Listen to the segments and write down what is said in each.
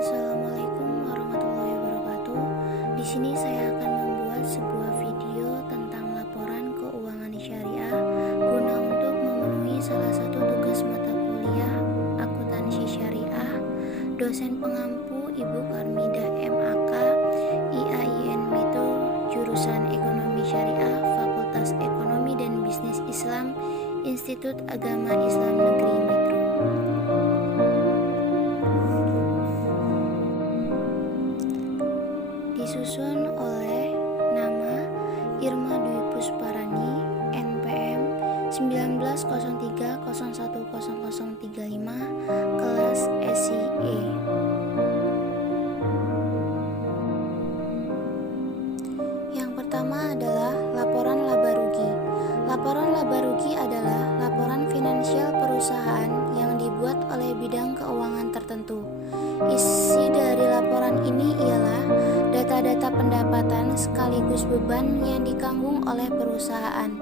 Assalamualaikum warahmatullahi wabarakatuh. Di sini saya akan membuat sebuah video tentang laporan keuangan syariah guna untuk memenuhi salah satu tugas mata kuliah akuntansi syariah. Dosen pengampu Ibu Karmidah MAK, IAIN Metro, jurusan Ekonomi Syariah, Fakultas Ekonomi dan Bisnis Islam, Institut Agama Islam Negeri Metro. Disusun oleh nama Irma Dwi Pusparani, NPM 1903010035, kelas SIE. Yang pertama adalah laporan laba rugi. Laporan laba rugi adalah laporan finansial perusahaan yang dibuat oleh bidang keuangan tertentu. Isi dari laporan ini ialah data-data pendapatan sekaligus beban yang ditanggung oleh perusahaan.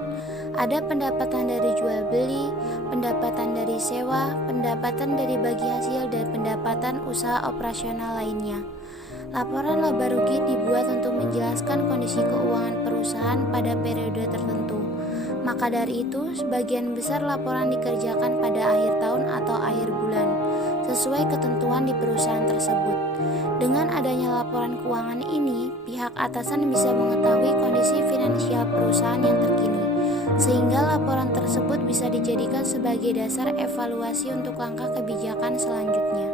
Ada pendapatan dari jual beli, pendapatan dari sewa, pendapatan dari bagi hasil, dan pendapatan usaha operasional lainnya. Laporan laba rugi dibuat untuk menjelaskan kondisi keuangan perusahaan pada periode tertentu. Maka dari itu, sebagian besar laporan dikerjakan pada akhir tahun atau akhir bulan, sesuai ketentuan di perusahaan tersebut. Dengan adanya laporan keuangan ini, pihak atasan bisa mengetahui kondisi finansial perusahaan yang terkini, sehingga laporan tersebut bisa dijadikan sebagai dasar evaluasi untuk langkah kebijakan selanjutnya.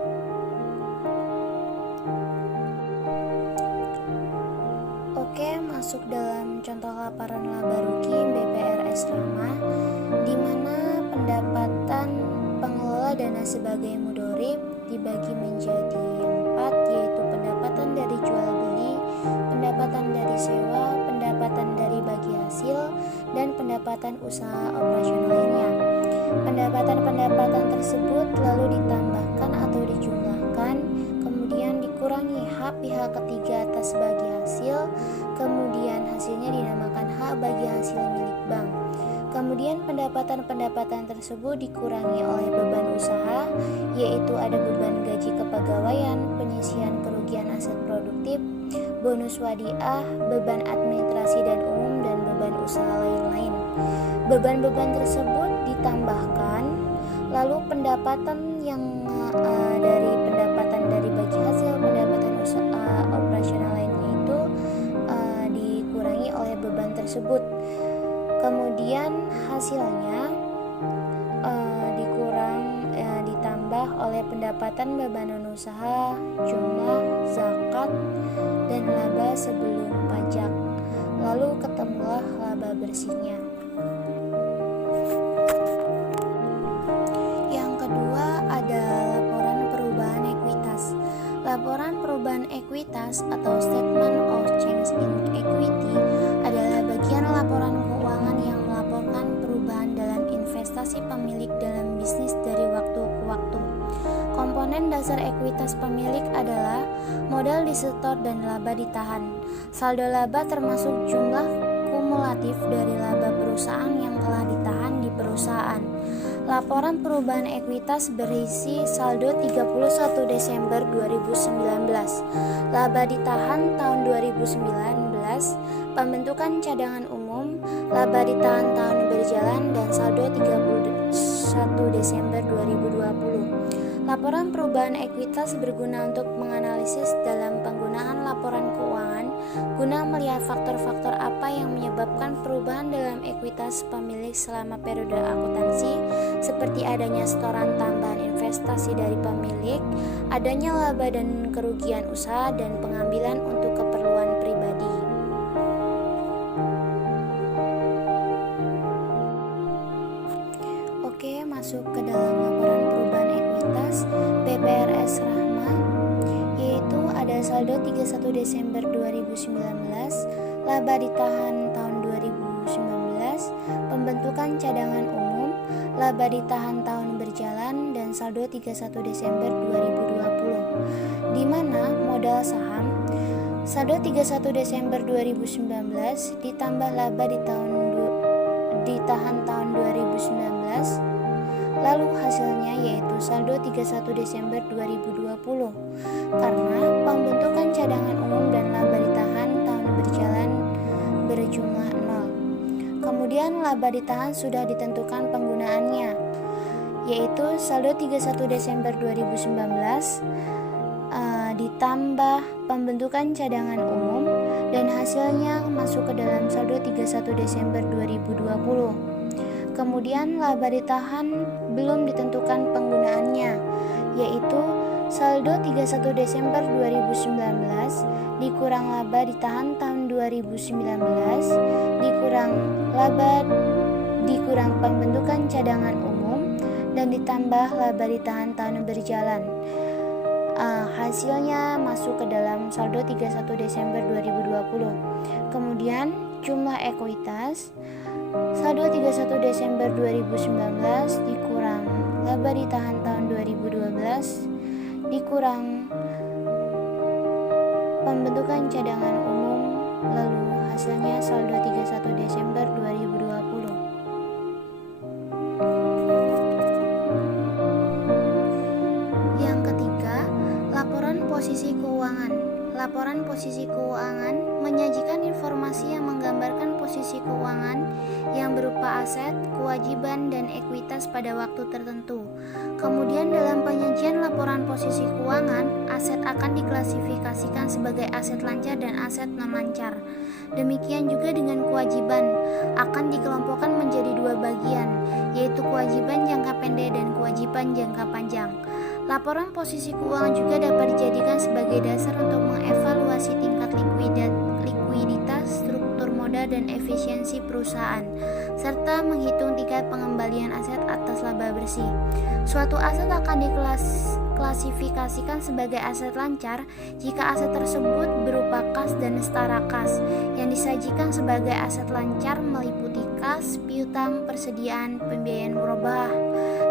Oke, masuk dalam contoh laporan laba rugi BPRS Rama, di mana pendapatan pengelola dana sebagai mudhorib dibagi menjadi 4, yaitu pendapatan dari jual beli, pendapatan dari sewa, pendapatan dari bagi hasil, dan pendapatan usaha operasional lainnya. Pendapatan-pendapatan tersebut lalu ditambahkan atau dijumlahkan, kemudian dikurangi hak pihak ketiga atas bagi hasil, kemudian hasilnya dinamakan hak bagi hasil milik bank. Kemudian pendapatan-pendapatan tersebut dikurangi oleh beban usaha, yaitu ada beban gaji kepegawaian, penyisihan kerugian aset produktif, bonus wadiah, beban administrasi dan umum, dan beban usaha lain-lain. Beban-beban tersebut ditambahkan, lalu pendapatan yang dari pendapatan dari bagi hasil, pendapatan usaha operasional lainnya itu dikurangi oleh beban tersebut. Kemudian hasilnya ditambah oleh pendapatan beban non-usaha, jumlah, zakat, dan laba sebelum pajak. Lalu ketemulah laba bersihnya. Yang kedua ada laporan perubahan ekuitas. Laporan perubahan ekuitas atau Statement of Change in Equity adalah bagian laporan keuangan yang melaporkan perubahan dalam investasi pemilik dalam bisnis dari waktu ke waktu. Komponen dasar ekuitas pemilik adalah modal disetor dan laba ditahan. Saldo laba termasuk jumlah kumulatif dari laba perusahaan yang telah ditahan di perusahaan. Laporan perubahan ekuitas berisi saldo 31 Desember 2019, laba ditahan tahun 2019, pembentukan cadangan umum, laba ditahan tahun berjalan, dan saldo 31 Desember 2020. Laporan perubahan ekuitas berguna untuk menganalisis dalam penggunaan laporan keuangan guna melihat faktor-faktor apa yang menyebabkan perubahan dalam ekuitas pemilik selama periode akuntansi, seperti adanya setoran tambahan investasi dari pemilik, adanya laba dan kerugian usaha, dan pengambilan untuk keperluan pribadi. Oke, masuk ke dalam laporan perubahan ekuitas BPRS Rahma, yaitu ada saldo 31 Desember 2019, laba ditahan tahun 2019, pembentukan cadangan umum, laba ditahan tahun berjalan, dan saldo 31 Desember 2020, di mana modal saham saldo 31 Desember 2019 ditambah laba ditahan tahun 2019, Lalu hasilnya yaitu saldo 31 Desember 2020 karena pembentukan cadangan umum dan laba ditahan tahun berjalan berjumlah 0. Kemudian laba ditahan sudah ditentukan penggunaannya, yaitu saldo 31 Desember 2019 ditambah pembentukan cadangan umum dan hasilnya masuk ke dalam saldo 31 Desember 2020. Kemudian laba ditahan belum ditentukan penggunaannya, yaitu saldo 31 Desember 2019 dikurang laba ditahan tahun 2019 dikurang pembentukan cadangan umum dan ditambah laba ditahan tahun berjalan. Hasilnya masuk ke dalam saldo 31 Desember 2020. Kemudian jumlah ekuitas saldo 31 Desember 2019 dikurang laba ditahan tahun 2012 dikurang pembentukan cadangan umum, lalu hasilnya saldo 31 Desember 2020. Yang ketiga, laporan posisi keuangan. Laporan posisi keuangan menyajikan informasi yang menggambarkan posisi keuangan yang berupa aset, kewajiban, dan ekuitas pada waktu tertentu. Kemudian dalam penyajian laporan posisi keuangan, aset akan diklasifikasikan sebagai aset lancar dan aset non-lancar. Demikian juga dengan kewajiban, akan dikelompokkan menjadi dua bagian, yaitu kewajiban jangka pendek dan kewajiban jangka panjang. Laporan posisi keuangan juga dapat dijadikan sebagai dasar untuk mengevaluasi tingkat likuiditas, struktur modal, dan efisiensi perusahaan, serta menghitung tingkat pengembalian aset atas laba bersih. Suatu aset akan diklasifikasikan sebagai aset lancar jika aset tersebut berupa kas dan setara kas. Yang disajikan sebagai aset lancar meliputi kas, piutang, persediaan, pembiayaan murabah.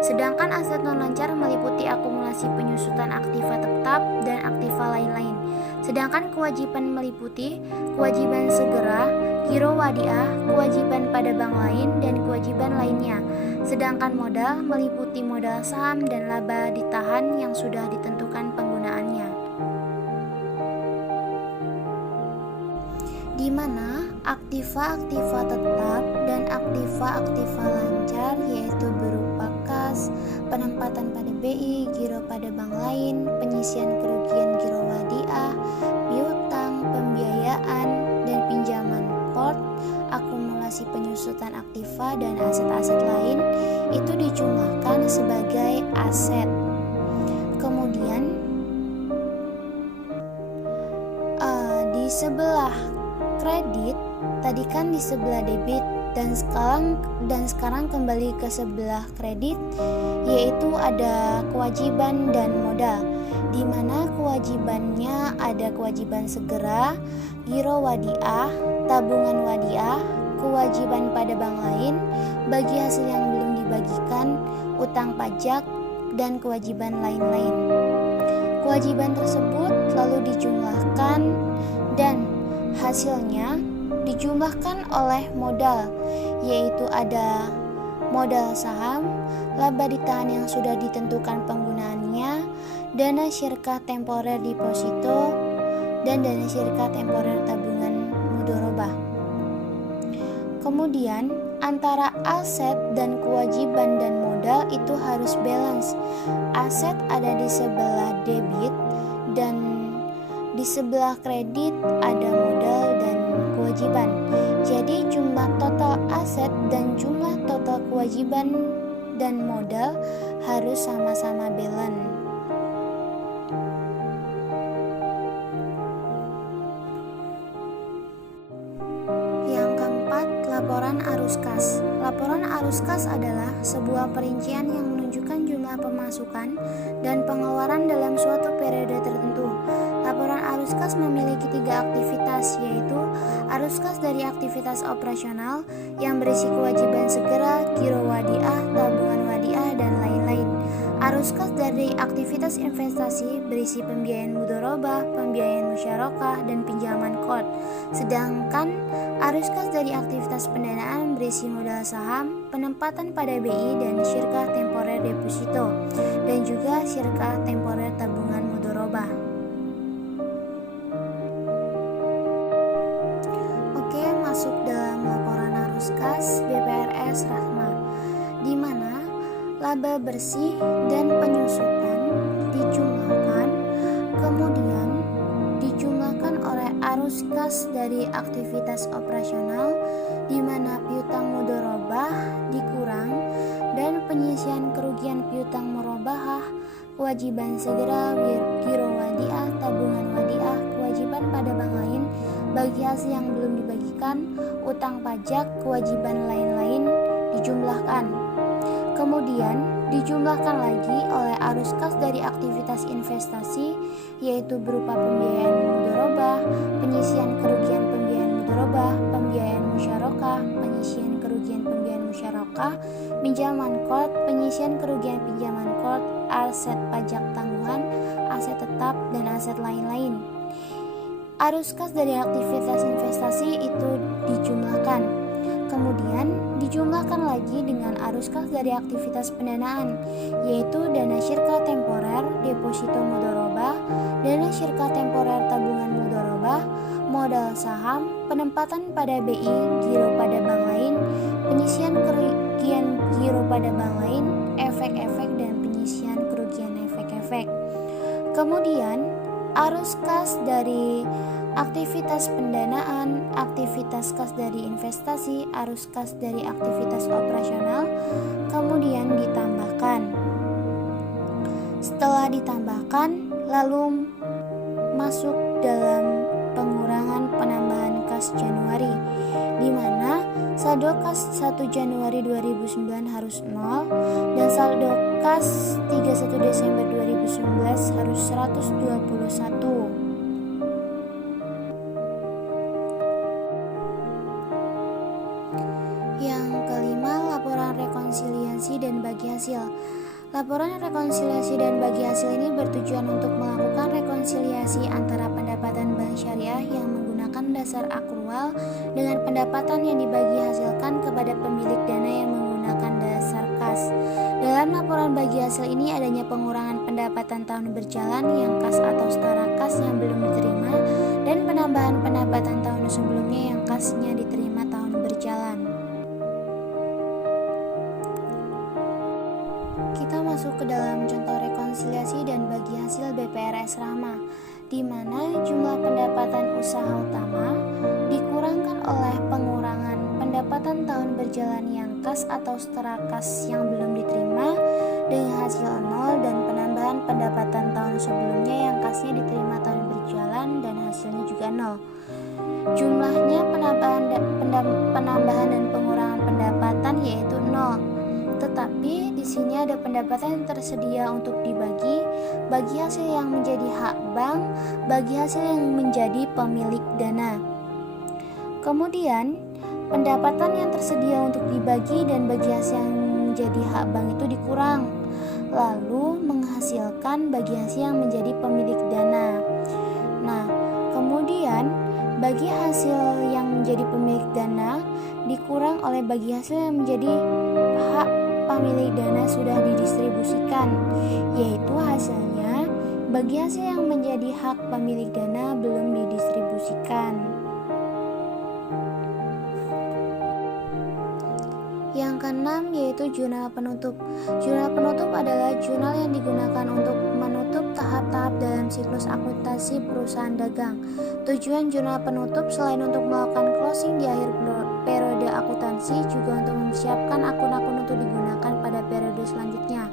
Sedangkan aset non-lancar meliputi akumulasi penyusutan aktiva tetap dan aktiva lain-lain. Sedangkan kewajiban meliputi kewajiban segera, giro wadiah, kewajiban pada bank lain, dan kewajiban lainnya. Sedangkan modal meliputi modal saham dan laba ditahan yang sudah ditentukan penggunaannya. Di mana aktiva-aktiva tetap dan aktiva-aktiva lancar yaitu berupa kas, penempatan pada BI, giro pada bank lain, penyisian kerugian giro wadiah, piutang, pembiayaan, dan pinjaman port, akumulasi penyusutan aktiva dan aset-aset lain itu dijumlahkan sebagai aset. Kemudian di sebelah kredit tadi kan di sebelah debit dan sekarang kembali ke sebelah kredit, yaitu ada kewajiban dan modal, di mana kewajibannya ada kewajiban segera, giro wadiah, tabungan wadiah, kewajiban pada bank lain, bagi hasil yang belum dibagikan, utang pajak, dan kewajiban lain-lain. Kewajiban tersebut lalu dijumlahkan dan hasilnya dijumlahkan oleh modal, yaitu ada modal saham, laba ditahan yang sudah ditentukan penggunaannya, dana syirkah temporer deposito, dan dana syirkah temporer tabungan mudharabah. Kemudian antara aset dan kewajiban dan modal itu harus balance. Aset ada di sebelah debit dan di sebelah kredit ada modal dan kewajiban. Jadi jumlah total aset dan jumlah total kewajiban dan modal harus sama-sama balance. Yang keempat, laporan arus kas. Laporan arus kas adalah sebuah perincian yang menunjukkan jumlah pemasukan dan pengeluaran dalam suatu periode tertentu. Laporan arus kas memiliki 3 aktivitas, yaitu arus kas dari aktivitas operasional yang berisi kewajiban segera, giro wadiah, tabungan wadiah, dan lain-lain. Arus kas dari aktivitas investasi berisi pembiayaan mudharabah, pembiayaan musyarakah, dan pinjaman qard. Sedangkan arus kas dari aktivitas pendanaan berisi modal saham, penempatan pada BI dan syirkah temporer deposito, dan juga syirkah temporer tabungan mudharabah. Oke, masuk dalam laporan arus kas BPRS Rahma, di mana laba bersih dan penyusutan dijumlahkan, kemudian dijumlahkan oleh arus kas dari aktivitas operasional, di mana piutang mudharabah dikurang, dan penyisian kerugian piutang murabahah, kewajiban segera, giro wadiah, tabungan wadiah, kewajiban pada bank lain bagi hasil yang belum dibagikan, utang pajak, kewajiban lain-lain dijumlahkan. Kemudian dijumlahkan lagi oleh arus kas dari aktivitas investasi, yaitu berupa pembiayaan mudharabah, penyisian kerugian pembiayaan mudharabah, pembiayaan musyarakah, penyisian kerugian pembiayaan musyarakah, pinjaman kord, penyisian kerugian pinjaman kord, aset pajak tangguhan, aset tetap, dan aset lain-lain. Arus kas dari aktivitas investasi itu dijumlahkan. Kemudian dijumlahkan lagi dengan arus kas dari aktivitas pendanaan, yaitu dana syirkah temporer deposito mudharabah, dana syirkah temporer tabungan mudharabah, modal saham, penempatan pada BI, giro pada bank lain, penyisian kerugian giro pada bank lain, efek-efek dan penyisian kerugian efek-efek. Kemudian arus kas dari aktivitas pendanaan, aktivitas kas dari investasi, arus kas dari aktivitas operasional, kemudian ditambahkan. Setelah ditambahkan, lalu masuk dalam pengurangan penambahan kas Januari, di mana saldo kas 1 Januari 2009 harus 0 dan saldo kas 31 Desember 2019 harus 121. Yang kelima, laporan rekonsiliasi dan bagi hasil. Laporan rekonsiliasi dan bagi hasil ini bertujuan untuk melakukan rekonsiliasi antara pendapatan bank syariah yang menggunakan dasar akrual dengan pendapatan yang dibagi hasilkan kepada pemilik dana yang menggunakan dasar kas. Dalam laporan bagi hasil ini adanya pengurangan pendapatan tahun berjalan yang kas atau setara kas yang belum diterima, dan penambahan pendapatan tahun sebelumnya yang kasnya diterima tahun berjalan. Kita masuk ke dalam contoh rekonsiliasi dan bagi hasil BPRS Rahma, di mana jumlah pendapatan usaha utama dikurangkan oleh pengurangan pendapatan tahun berjalan yang kas atau setara kas yang belum diterima dengan hasil 0, dan penambahan pendapatan tahun sebelumnya yang kasnya diterima tahun berjalan dan hasilnya juga 0. Jumlahnya penambahan dan pengurangan pendapatan yaitu 0. Tetapi di sini ada pendapatan yang tersedia untuk dibagi, bagi hasil yang menjadi hak bank, bagi hasil yang menjadi pemilik dana. Kemudian, pendapatan yang tersedia untuk dibagi dan bagi hasil yang menjadi hak bank itu dikurang, lalu menghasilkan bagi hasil yang menjadi pemilik dana. Nah, kemudian bagi hasil yang menjadi pemilik dana dikurang oleh bagi hasil yang menjadi hak pemilik dana sudah didistribusikan, yaitu hasilnya bagi hasil yang menjadi hak pemilik dana belum didistribusikan. Yang keenam yaitu jurnal penutup. Jurnal penutup adalah jurnal yang digunakan untuk menutup tahap-tahap dalam siklus akuntansi perusahaan dagang. Tujuan jurnal penutup selain untuk melakukan closing di akhir periode akuntansi, juga untuk mempersiapkan akun-akun untuk digunakan pada periode selanjutnya.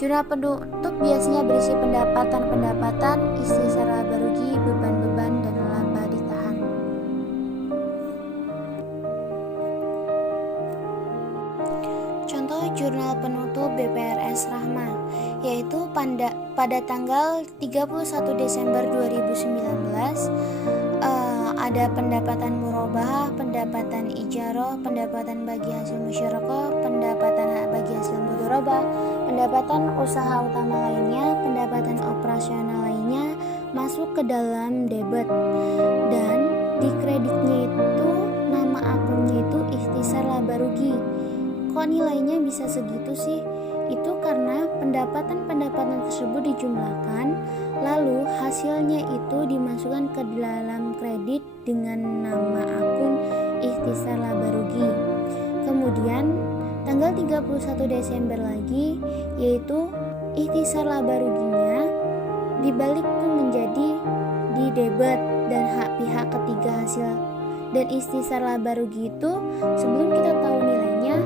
Jurnal penutup biasanya berisi pendapatan-pendapatan, istighsar laba rugi, beban-beban, dan laba ditahan. Contoh jurnal penutup BPRS Rahma, yaitu pada tanggal 31 Desember 2019 ada pendapatan murabahah, pendapatan ijaroh, pendapatan bagi hasil musyarakah, pendapatan bagi hasil mudharabah, pendapatan usaha utama lainnya, pendapatan operasional lainnya masuk ke dalam debit, dan di kreditnya itu nama akunnya itu ikhtisar laba rugi. kok nilainya bisa segitu sih? Itu karena pendapatan-pendapatan tersebut dijumlahkan, lalu hasilnya itu dimasukkan ke dalam kredit dengan nama akun ikhtisar laba rugi. Kemudian tanggal 31 Desember lagi, yaitu ikhtisar laba ruginya dibalik tuh menjadi di debit dan hak pihak ketiga hasil. Dan ikhtisar laba rugi itu sebelum kita tahu nilainya,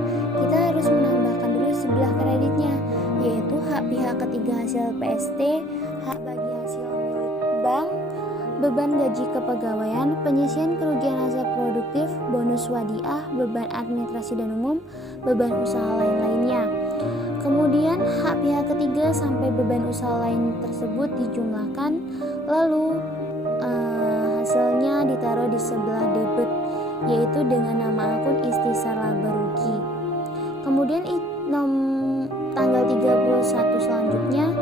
kita harus menambahkan dulu sebelah kreditnya, yaitu hak pihak ketiga hasil PST, hak bagi hasil milik bank, beban gaji kepegawaian, penyisian kerugian hasil produktif, bonus wadiah, beban administrasi dan umum, beban usaha lain-lainnya. Kemudian hak pihak ketiga sampai beban usaha lain tersebut dijumlahkan, lalu hasilnya ditaruh di sebelah debit, yaitu dengan nama akun ikhtisar laba rugi. Kemudian tanggal 31 selanjutnya,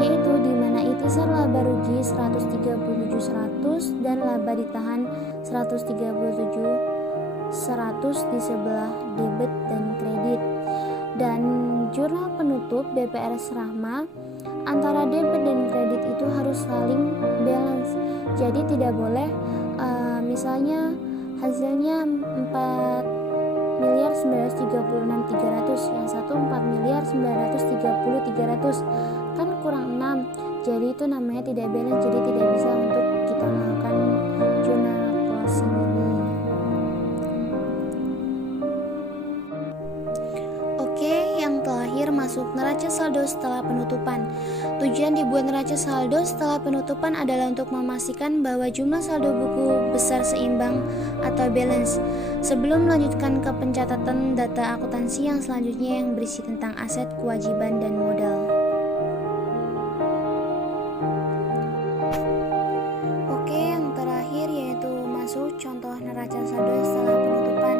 yaitu di mana ikhtisar laba rugi 137.100 dan laba ditahan 137.100 di sebelah debit dan kredit. Dan jurnal penutup BPRS Rahma, antara debit dan kredit itu harus saling balance. Jadi tidak boleh misalnya hasilnya 4.936.300, yang satu 4.930.300, kan kurang 6. Jadi itu namanya tidak balance, jadi tidak bisa untuk kita melakukan jurnal closing ini. Yang terakhir masuk neraca saldo setelah penutupan. Tujuan dibuat neraca saldo setelah penutupan adalah untuk memastikan bahwa jumlah saldo buku besar seimbang atau balance. Sebelum melanjutkan ke pencatatan data akuntansi yang selanjutnya yang berisi tentang aset, kewajiban, dan modal. Yang terakhir yaitu masuk contoh neraca saldo setelah penutupan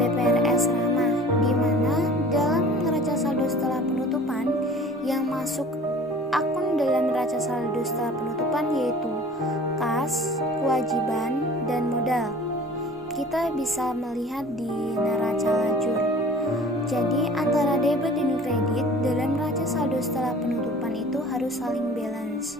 BPRS Rahma, di mana dalam neraca saldo setelah penutupan yang masuk akun dalam neraca saldo setelah penutupan yaitu kas, kewajiban, dan modal. Kita bisa melihat di neraca lajur. Jadi antara debit dan kredit dalam neraca saldo setelah penutupan itu harus saling balance.